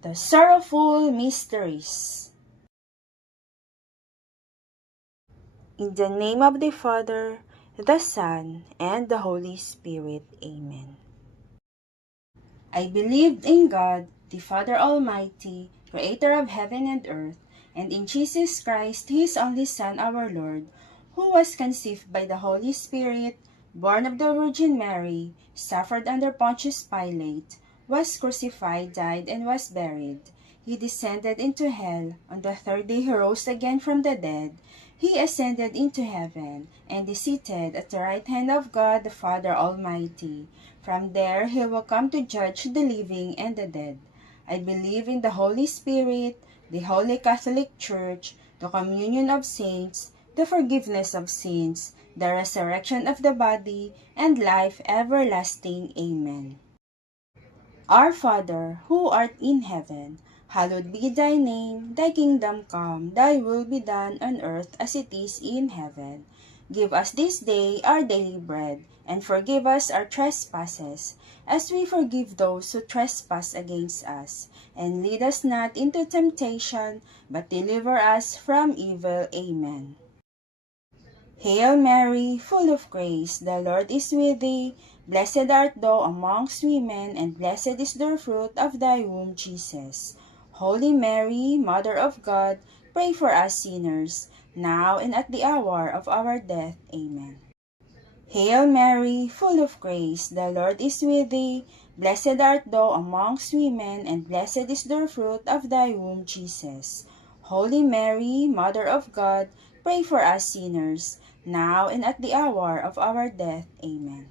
The Sorrowful Mysteries. In the name of the Father, the Son, and the Holy Spirit. Amen. I believed in God, the Father Almighty, Creator of heaven and earth, and in Jesus Christ, His only Son, our Lord, who was conceived by the Holy Spirit, born of the Virgin Mary, suffered under Pontius Pilate, was crucified, died, and was buried. He descended into hell. On the third day he rose again from the dead. He ascended into heaven, and is seated at the right hand of God the Father Almighty. From there he will come to judge the living and the dead. I believe in the Holy Spirit, the Holy Catholic Church, the communion of saints, the forgiveness of sins, the resurrection of the body, and life everlasting. Amen. Our Father, who art in heaven, hallowed be thy name. Thy kingdom come, thy will be done on earth as it is in heaven. Give us this day our daily bread, and forgive us our trespasses, as we forgive those who trespass against us. And lead us not into temptation, but deliver us from evil. Amen. Hail Mary, full of grace, the Lord is with thee. Blessed art thou amongst women, and blessed is the fruit of thy womb, Jesus. Holy Mary, Mother of God, pray for us sinners, now and at the hour of our death. Amen. Hail Mary, full of grace, the Lord is with thee. Blessed art thou amongst women, and blessed is the fruit of thy womb, Jesus. Holy Mary, Mother of God, pray for us sinners, now and at the hour of our death. Amen.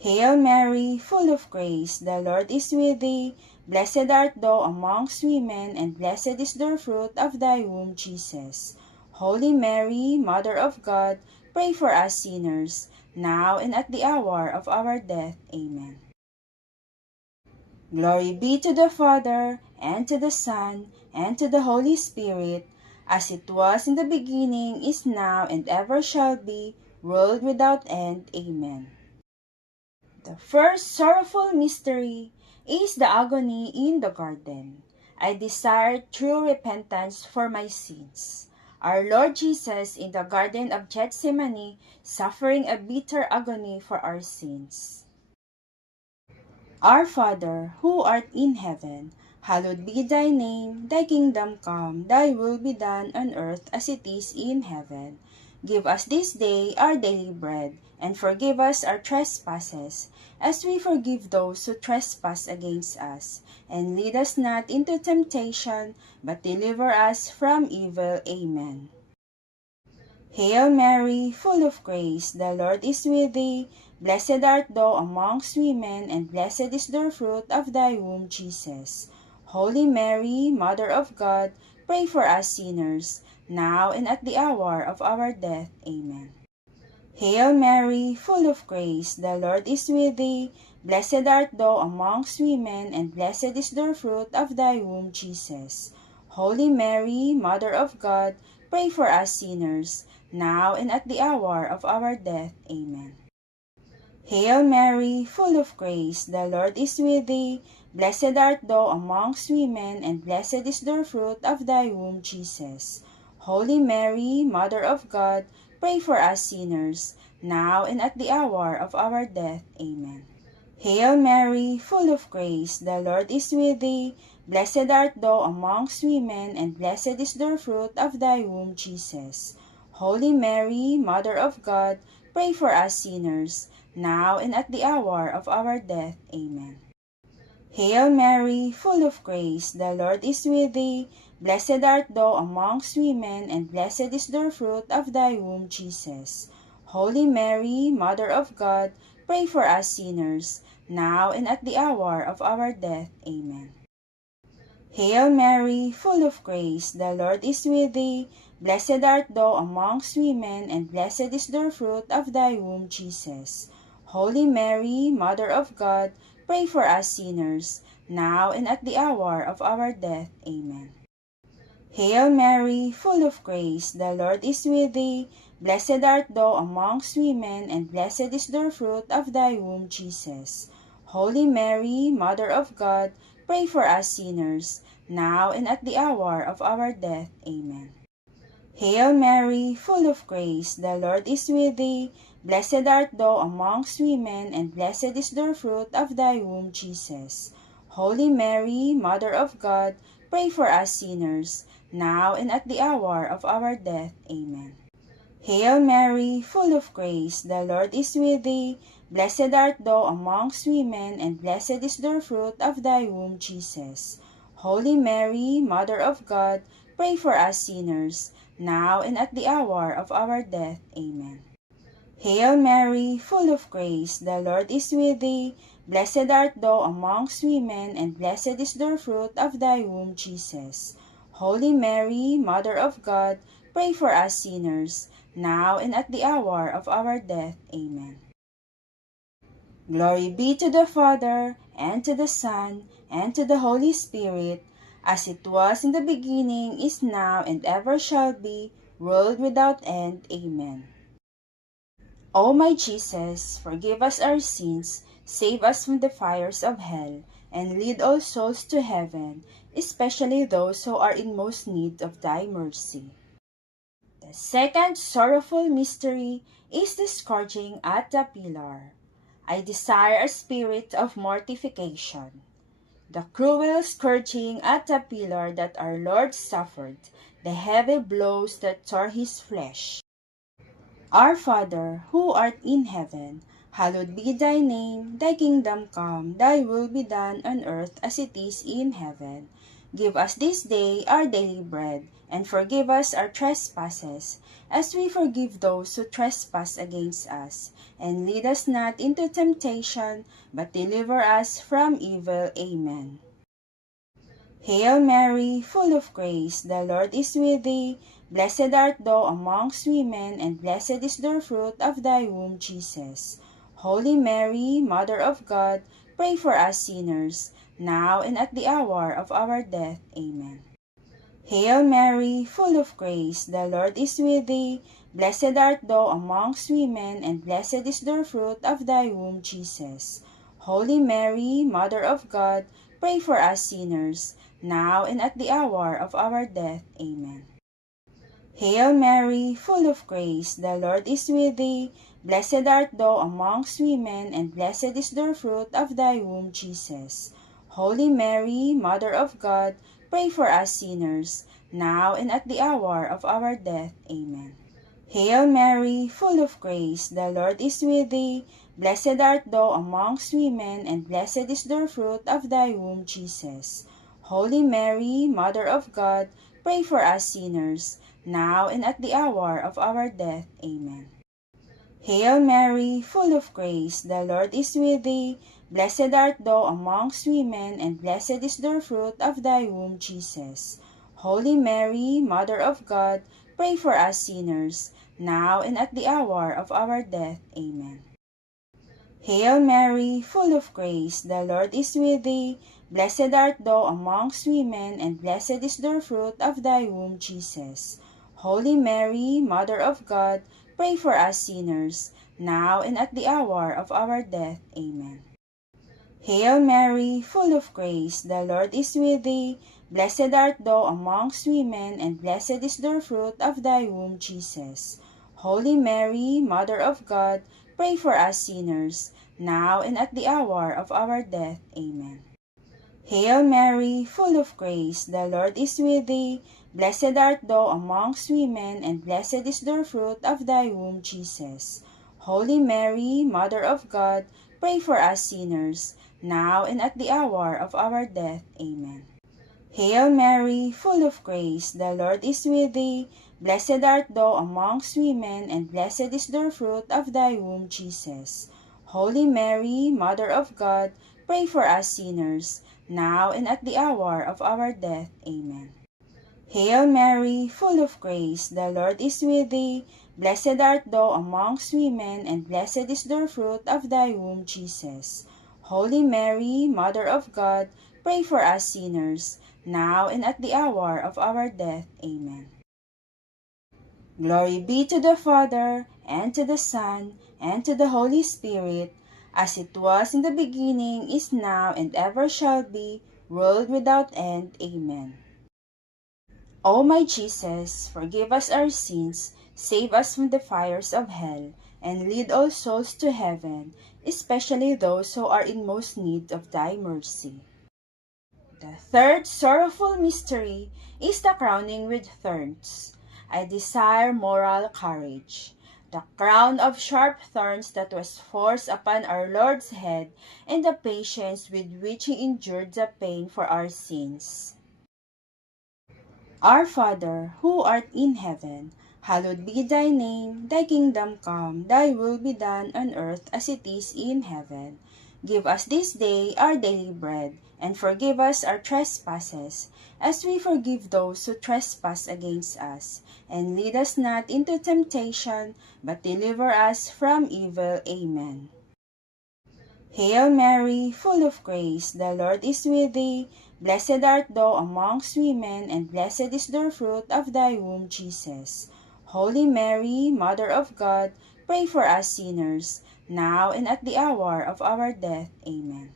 Hail Mary, full of grace, the Lord is with thee. Blessed art thou amongst women, and blessed is the fruit of thy womb, Jesus. Holy Mary, Mother of God, pray for us sinners, now and at the hour of our death. Amen. Glory be to the Father, and to the Son, and to the Holy Spirit, as it was in the beginning, is now, and ever shall be, world without end. Amen. The first sorrowful mystery is the agony in the garden. I desire true repentance for my sins. Our Lord Jesus in the Garden of Gethsemane, suffering a bitter agony for our sins. Our Father, who art in heaven, hallowed be thy name. Thy kingdom come, thy will be done on earth as it is in heaven. Give us this day our daily bread, and forgive us our trespasses, as we forgive those who trespass against us. And lead us not into temptation, but deliver us from evil. Amen. Hail Mary, full of grace, the Lord is with thee. Blessed art thou amongst women, and blessed is the fruit of thy womb, Jesus. Holy Mary, Mother of God, pray for us sinners, now and at the hour of our death. Amen. Hail Mary, full of grace, the Lord is with thee. Blessed art thou amongst women, and blessed is the fruit of thy womb, Jesus. Holy Mary, Mother of God, pray for us sinners, now and at the hour of our death. Amen. Hail Mary, full of grace, the Lord is with thee. Blessed art thou amongst women, and blessed is the fruit of thy womb, Jesus. Holy Mary, Mother of God, pray for us sinners, now and at the hour of our death. Amen. Hail Mary, full of grace, the Lord is with thee. Blessed art thou amongst women, and blessed is the fruit of thy womb, Jesus. Holy Mary, Mother of God, pray for us sinners, now and at the hour of our death. Amen. Hail Mary, full of grace, the Lord is with thee. Blessed art thou amongst women, and blessed is the fruit of thy womb, Jesus. Holy Mary, Mother of God, pray for us sinners, now and at the hour of our death. Amen. Hail Mary, full of grace, the Lord is with thee. Blessed art thou amongst women, and blessed is the fruit of thy womb, Jesus. Holy Mary, Mother of God, pray for us sinners, now and at the hour of our death. Amen. Hail Mary, full of grace, the Lord is with thee. Blessed art thou amongst women, and blessed is the fruit of thy womb, Jesus. Holy Mary, Mother of God, pray for us sinners, now and at the hour of our death. Amen. Hail Mary, full of grace, the Lord is with thee. Blessed art thou amongst women, and blessed is the fruit of thy womb, Jesus. Holy Mary, Mother of God, pray for us sinners, now and at the hour of our death. Amen. Hail Mary, full of grace, the Lord is with thee. Blessed art thou amongst women, and blessed is the fruit of thy womb, Jesus. Holy Mary, Mother of God, pray for us sinners, now and at the hour of our death. Amen. Hail Mary, full of grace, the Lord is with thee. Blessed art thou amongst women, and blessed is the fruit of thy womb, Jesus. Holy Mary, Mother of God, pray for us sinners, now and at the hour of our death. Amen. Glory be to the Father, and to the Son, and to the Holy Spirit, as it was in the beginning, is now, and ever shall be, world without end. Amen. O my Jesus, forgive us our sins, save us from the fires of hell, and lead all souls to heaven, especially those who are in most need of thy mercy. The second sorrowful mystery is the scourging at the pillar. I desire a spirit of mortification. The cruel scourging at the pillar that our Lord suffered, the heavy blows that tore his flesh. Our Father, who art in heaven, hallowed be thy name. Thy kingdom come, thy will be done on earth as it is in heaven. Give us this day our daily bread, and forgive us our trespasses, as we forgive those who trespass against us. And lead us not into temptation, but deliver us from evil. Amen. Hail Mary, full of grace, the Lord is with thee. Blessed art thou amongst women, and blessed is the fruit of thy womb, Jesus. Holy Mary, Mother of God, pray for us sinners, now and at the hour of our death. Amen. Hail Mary, full of grace, the Lord is with thee. Blessed art thou amongst women, and blessed is the fruit of thy womb, Jesus. Holy Mary, Mother of God, pray for us sinners, now and at the hour of our death. Amen. Hail Mary, full of grace, the Lord is with thee. Blessed art thou amongst women, and blessed is the fruit of thy womb, Jesus. Holy Mary, Mother of God, pray for us sinners, now and at the hour of our death. Amen. Hail Mary, full of grace, the Lord is with thee. Blessed art thou amongst women, and blessed is the fruit of thy womb, Jesus. Holy Mary, Mother of God, pray for us sinners, now and at the hour of our death. Amen. Hail Mary, full of grace, the Lord is with thee. Blessed art thou amongst women, and blessed is the fruit of thy womb, Jesus. Holy Mary, Mother of God, pray for us sinners, now and at the hour of our death. Amen. Hail Mary, full of grace, the Lord is with thee. Blessed art thou amongst women, and blessed is the fruit of thy womb, Jesus. Holy Mary, Mother of God, pray for us sinners, now and at the hour of our death. Amen. Hail Mary, full of grace, the Lord is with thee. Blessed art thou amongst women, and blessed is the fruit of thy womb, Jesus. Holy Mary, Mother of God, pray for us sinners, now and at the hour of our death. Amen. Hail Mary, full of grace, the Lord is with thee. Blessed art thou amongst women, and blessed is the fruit of thy womb, Jesus. Holy Mary, Mother of God, pray for us sinners, now and at the hour of our death. Amen. Hail Mary, full of grace, the Lord is with thee. Blessed art thou amongst women, and blessed is the fruit of thy womb, Jesus. Holy Mary, Mother of God, pray for us sinners, now and at the hour of our death. Amen. Hail Mary, full of grace, the Lord is with thee. Blessed art thou amongst women, and blessed is the fruit of thy womb, Jesus. Holy Mary, Mother of God, pray for us sinners, now and at the hour of our death. Amen. Glory be to the Father, and to the Son, and to the Holy Spirit, as it was in the beginning, is now, and ever shall be, world without end. Amen. O my Jesus, forgive us our sins, save us from the fires of hell, and lead all souls to heaven, especially those who are in most need of thy mercy. The third sorrowful mystery is the crowning with thorns. I desire moral courage. The crown of sharp thorns that was forced upon our Lord's head, and the patience with which he endured the pain for our sins. Our Father, who art in heaven, hallowed be thy name. Thy kingdom come, thy will be done on earth as it is in heaven. Give us this day our daily bread, and forgive us our trespasses, as we forgive those who trespass against us. And lead us not into temptation, but deliver us from evil. Amen. Hail Mary, full of grace, the Lord is with thee. Blessed art thou amongst women, and blessed is the fruit of thy womb, Jesus. Holy Mary, Mother of God, pray for us sinners, now and at the hour of our death. Amen.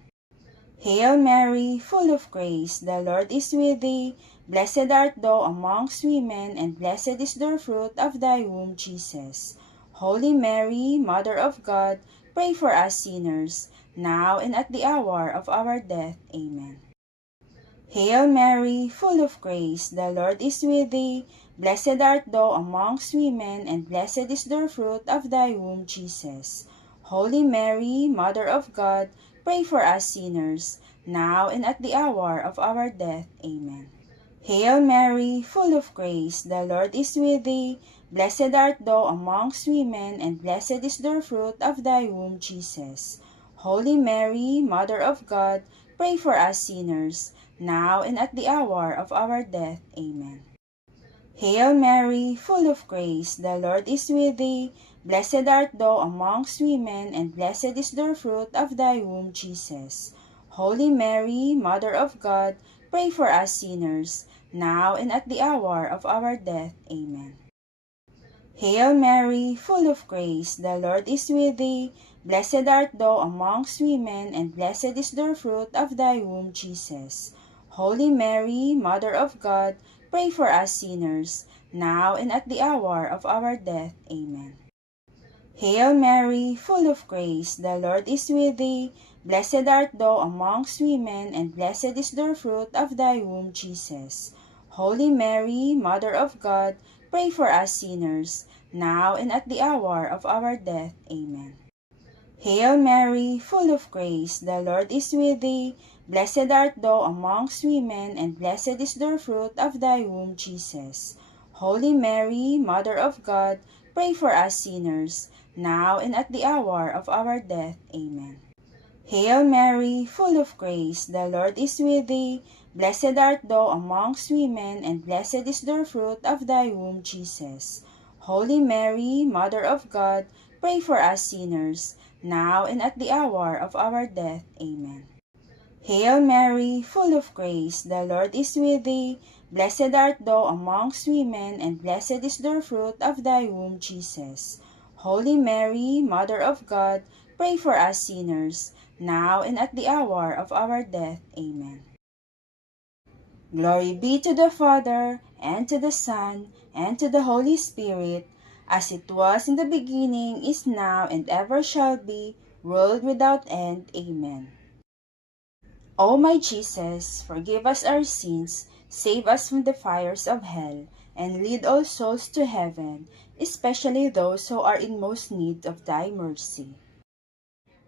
Hail Mary, full of grace, the Lord is with thee. Blessed art thou amongst women, and blessed is the fruit of thy womb, Jesus. Holy Mary, Mother of God, pray for us sinners, now and at the hour of our death. Amen. Hail Mary, full of grace, the Lord is with thee. Blessed art thou amongst women, and blessed is the fruit of thy womb, Jesus. Holy Mary, Mother of God, pray for us sinners, now and at the hour of our death. Amen. Hail Mary, full of grace, the Lord is with thee. Blessed art thou amongst women, and blessed is the fruit of thy womb, Jesus. Holy Mary, Mother of God, pray for us sinners, now and at the hour of our death. Amen. Hail Mary, full of grace, the Lord is with thee. Blessed art thou amongst women, and blessed is the fruit of thy womb, Jesus. Holy Mary, Mother of God, pray for us sinners, now and at the hour of our death. Amen. Hail Mary, full of grace, the Lord is with thee. Blessed art thou amongst women, and blessed is the fruit of thy womb, Jesus. Holy Mary, Mother of God, pray for us sinners, now and at the hour of our death. Amen. Hail Mary, full of grace, the Lord is with thee. Blessed art thou amongst women, and blessed is the fruit of thy womb, Jesus. Holy Mary, Mother of God, pray for us sinners, now and at the hour of our death. Amen. Hail Mary, full of grace, the Lord is with thee. Blessed art thou amongst women, and blessed is the fruit of thy womb, Jesus. Holy Mary, Mother of God, pray for us sinners, now and at the hour of our death. Amen. Hail Mary, full of grace, the Lord is with thee. Blessed art thou amongst women, and blessed is the fruit of thy womb, Jesus. Holy Mary, Mother of God, pray for us sinners, now and at the hour of our death. Amen. Hail Mary, full of grace, the Lord is with thee. Blessed art thou amongst women, and blessed is the fruit of thy womb, Jesus. Holy Mary, Mother of God, pray for us sinners, now and at the hour of our death. Amen. Glory be to the Father, and to the Son, and to the Holy Spirit, as it was in the beginning, is now, and ever shall be, world without end. Amen. O my Jesus, forgive us our sins, save us from the fires of hell, and lead all souls to heaven, especially those who are in most need of thy mercy.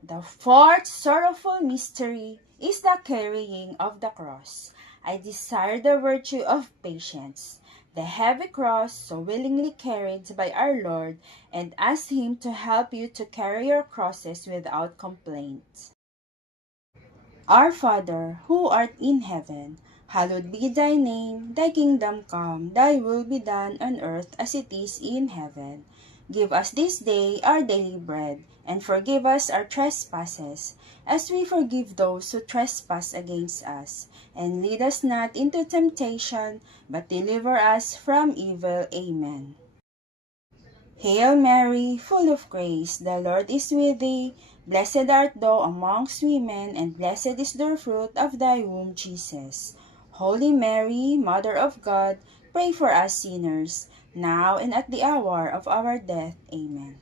The fourth sorrowful mystery is the carrying of the cross. I desire the virtue of patience, the heavy cross so willingly carried by our Lord, and ask Him to help you to carry your crosses without complaint. Our Father, who art in heaven, hallowed be thy name. Thy kingdom come, thy will be done on earth as it is in heaven. Give us this day our daily bread, and forgive us our trespasses, as we forgive those who trespass against us. And lead us not into temptation, but deliver us from evil. Amen. Hail Mary, full of grace, the Lord is with thee. Blessed art thou amongst women, and blessed is the fruit of thy womb, Jesus. Holy Mary, Mother of God, pray for us sinners, now and at the hour of our death. Amen.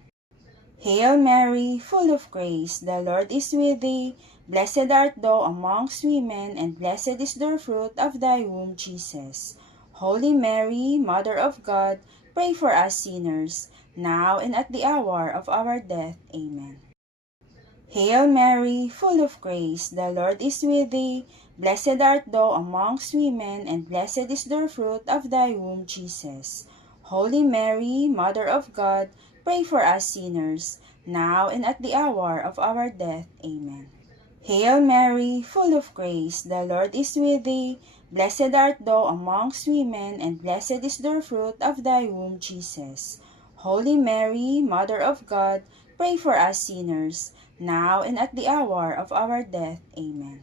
Hail Mary, full of grace, the Lord is with thee. Blessed art thou amongst women, and blessed is the fruit of thy womb, Jesus. Holy Mary, Mother of God, pray for us sinners, now and at the hour of our death. Amen. Hail Mary, full of grace, the Lord is with thee. Blessed art thou amongst women, and blessed is the fruit of thy womb, Jesus. Holy Mary, Mother of God, pray for us sinners, now and at the hour of our death. Amen. Hail Mary, full of grace, the Lord is with thee. Blessed art thou amongst women, and blessed is the fruit of thy womb, Jesus. Holy Mary, Mother of God, pray for us sinners, now and at the hour of our death. Amen.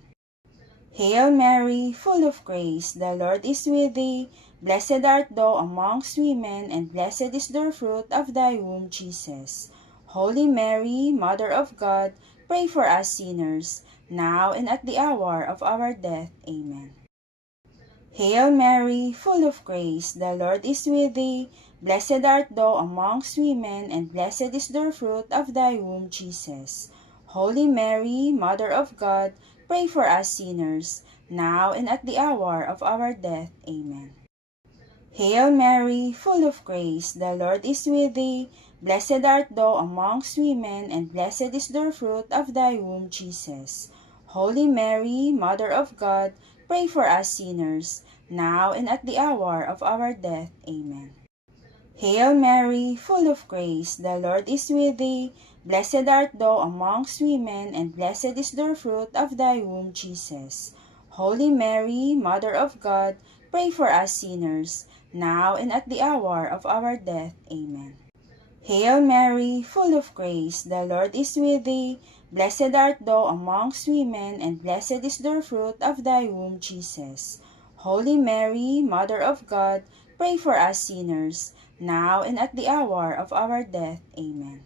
Hail Mary, full of grace, the Lord is with thee. Blessed art thou amongst women, and blessed is the fruit of thy womb, Jesus. Holy Mary, Mother of God, pray for us sinners, now and at the hour of our death. Amen. Hail Mary, full of grace, the Lord is with thee. Blessed art thou amongst women, and blessed is the fruit of thy womb, Jesus. Holy Mary, Mother of God, pray for us sinners, now and at the hour of our death. Amen. Hail Mary, full of grace, the Lord is with thee. Blessed art thou amongst women, and blessed is the fruit of thy womb, Jesus. Holy Mary, Mother of God, pray for us sinners, now and at the hour of our death. Amen. Hail Mary, full of grace, the Lord is with thee. Blessed art thou amongst women, and blessed is the fruit of thy womb, Jesus. Holy Mary, Mother of God, pray for us sinners, now and at the hour of our death. Amen. Hail Mary, full of grace, the Lord is with thee. Blessed art thou amongst women, and blessed is the fruit of thy womb, Jesus. Holy Mary, Mother of God, pray for us sinners, now and at the hour of our death. Amen.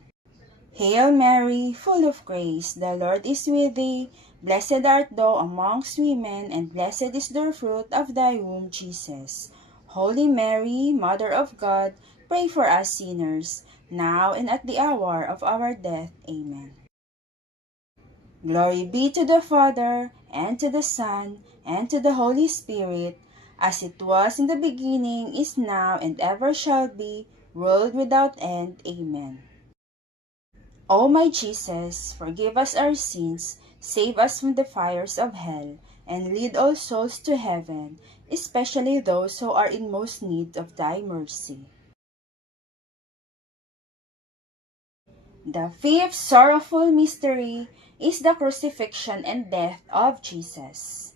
Hail Mary, full of grace, the Lord is with thee. Blessed art thou amongst women, and blessed is the fruit of thy womb, Jesus. Holy Mary, Mother of God, pray for us sinners, now and at the hour of our death. Amen. Glory be to the Father, and to the Son, and to the Holy Spirit, as it was in the beginning, is now, and ever shall be, world without end. Amen. O my Jesus, forgive us our sins, save us from the fires of hell, and lead all souls to heaven, especially those who are in most need of thy mercy. The fifth sorrowful mystery is the crucifixion and death of Jesus.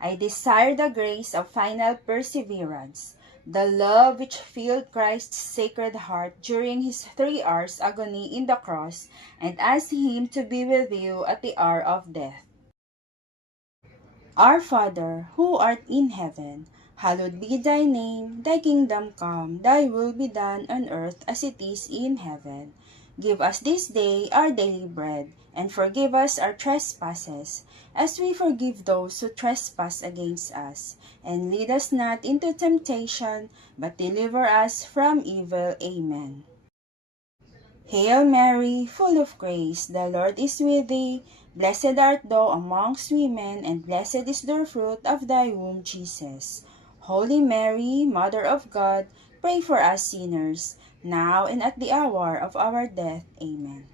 I desire the grace of final perseverance, the love which filled Christ's sacred heart during his 3 hours agony in the cross, and ask him to be with you at the hour of death. Our Father, who art in heaven, hallowed be thy name, thy kingdom come, thy will be done on earth as it is in heaven. Give us this day our daily bread, and forgive us our trespasses, as we forgive those who trespass against us. And lead us not into temptation, but deliver us from evil. Amen. Hail Mary, full of grace, the Lord is with thee. Blessed art thou amongst women, and blessed is the fruit of thy womb, Jesus. Holy Mary, Mother of God, pray for us sinners, now and at the hour of our death. Amen.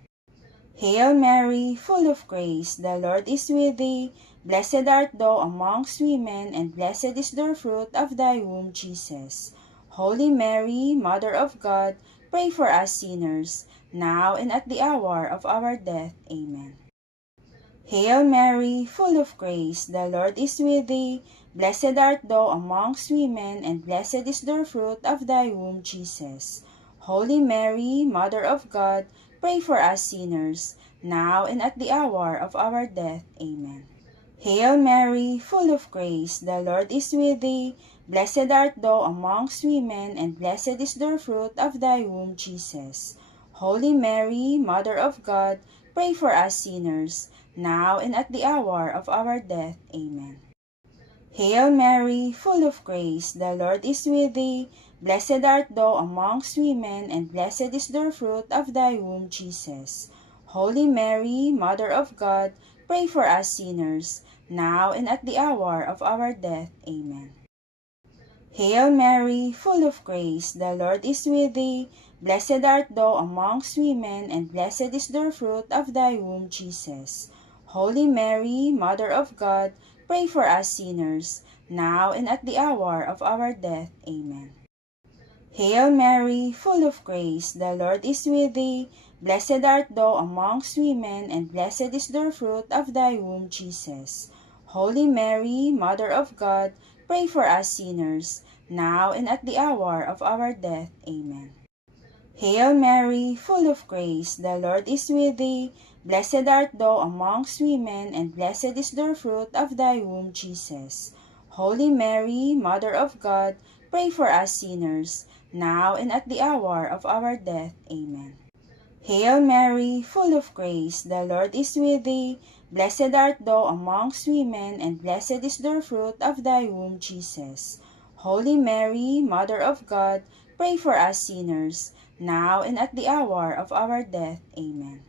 Hail Mary, full of grace, the Lord is with thee. Blessed art thou amongst women, and blessed is the fruit of thy womb, Jesus. Holy Mary, Mother of God, pray for us sinners, now and at the hour of our death. Amen. Hail Mary, full of grace, the Lord is with thee. Blessed art thou amongst women, and blessed is the fruit of thy womb, Jesus. Holy Mary, Mother of God, pray for us sinners, now and at the hour of our death. Amen. Hail Mary, full of grace, the Lord is with thee. Blessed art thou amongst women, and blessed is the fruit of thy womb, Jesus. Holy Mary, Mother of God, pray for us sinners, now and at the hour of our death. Amen. Hail Mary, full of grace, the Lord is with thee. Blessed art thou amongst women, and blessed is the fruit of thy womb, Jesus. Holy Mary, Mother of God, pray for us sinners, now and at the hour of our death. Amen. Hail Mary, full of grace, the Lord is with thee. Blessed art thou amongst women, and blessed is the fruit of thy womb, Jesus. Holy Mary, Mother of God, pray for us sinners, now and at the hour of our death. Amen. Hail Mary, full of grace, the Lord is with thee. Blessed art thou amongst women, and blessed is the fruit of thy womb, Jesus. Holy Mary, Mother of God, pray for us sinners, now and at the hour of our death. Amen. Hail Mary, full of grace, the Lord is with thee. Blessed art thou amongst women, and blessed is the fruit of thy womb, Jesus. Holy Mary, Mother of God, pray for us sinners, now and at the hour of our death. Amen. Hail Mary, full of grace, the Lord is with thee. Blessed art thou amongst women, and blessed is the fruit of thy womb, Jesus. Holy Mary, Mother of God, pray for us sinners, now and at the hour of our death. Amen.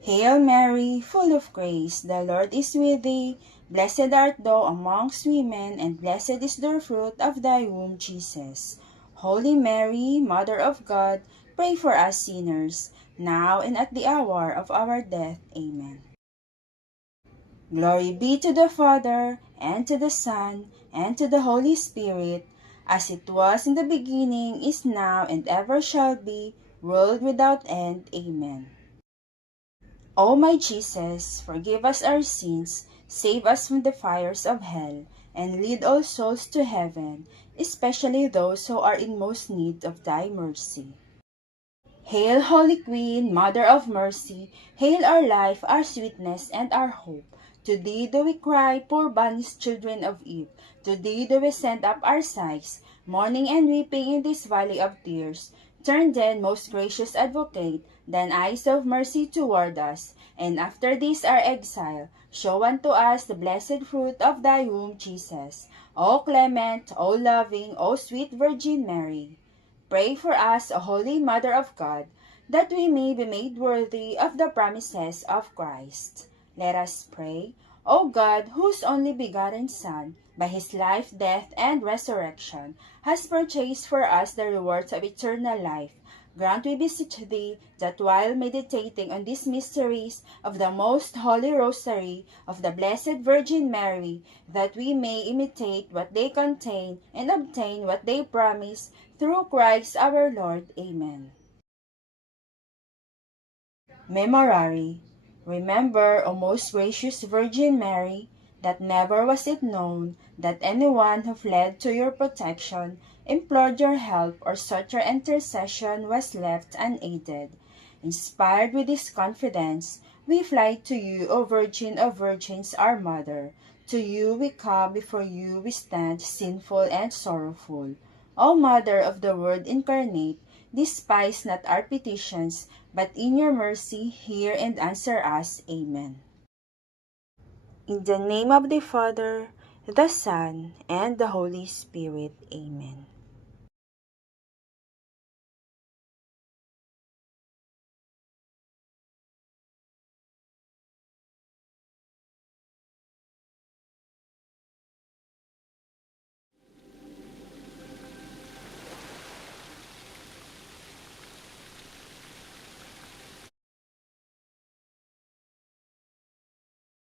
Hail Mary, full of grace, the Lord is with thee. Blessed art thou amongst women, and blessed is the fruit of thy womb, Jesus. Holy Mary, Mother of God, pray for us sinners, now and at the hour of our death. Amen. Glory be to the Father, and to the Son, and to the Holy Spirit, as it was in the beginning, is now, and ever shall be, world without end. Amen. O my Jesus, forgive us our sins, save us from the fires of hell, and lead all souls to heaven, especially those who are in most need of thy mercy. Hail, Holy Queen, Mother of Mercy, hail our life, our sweetness, and our hope. To thee do we cry, poor banished children of Eve. To thee do we send up our sighs, mourning and weeping in this valley of tears. Turn then, most gracious Advocate, thine eyes of mercy toward us, and after this our exile, show unto us the blessed fruit of thy womb, Jesus. O clement, O loving, O sweet Virgin Mary, pray for us, O Holy Mother of God, that we may be made worthy of the promises of Christ. Let us pray. O God, whose only begotten Son, by his life, death, and resurrection, has purchased for us the rewards of eternal life, grant, we beseech thee, that while meditating on these mysteries of the most holy rosary of the Blessed Virgin Mary, that we may imitate what they contain and obtain what they promise, through Christ our Lord. Amen. Memorare. Remember, O most gracious Virgin Mary, that never was it known that anyone who fled to your protection, implored your help, or sought your intercession was left unaided. Inspired with this confidence, we fly to you, O Virgin of Virgins, our Mother. To you we come, before you we stand, sinful and sorrowful. O Mother of the Word incarnate, despise not our petitions, but in your mercy hear and answer us. Amen. In the name of the Father, the Son, and the Holy Spirit. Amen.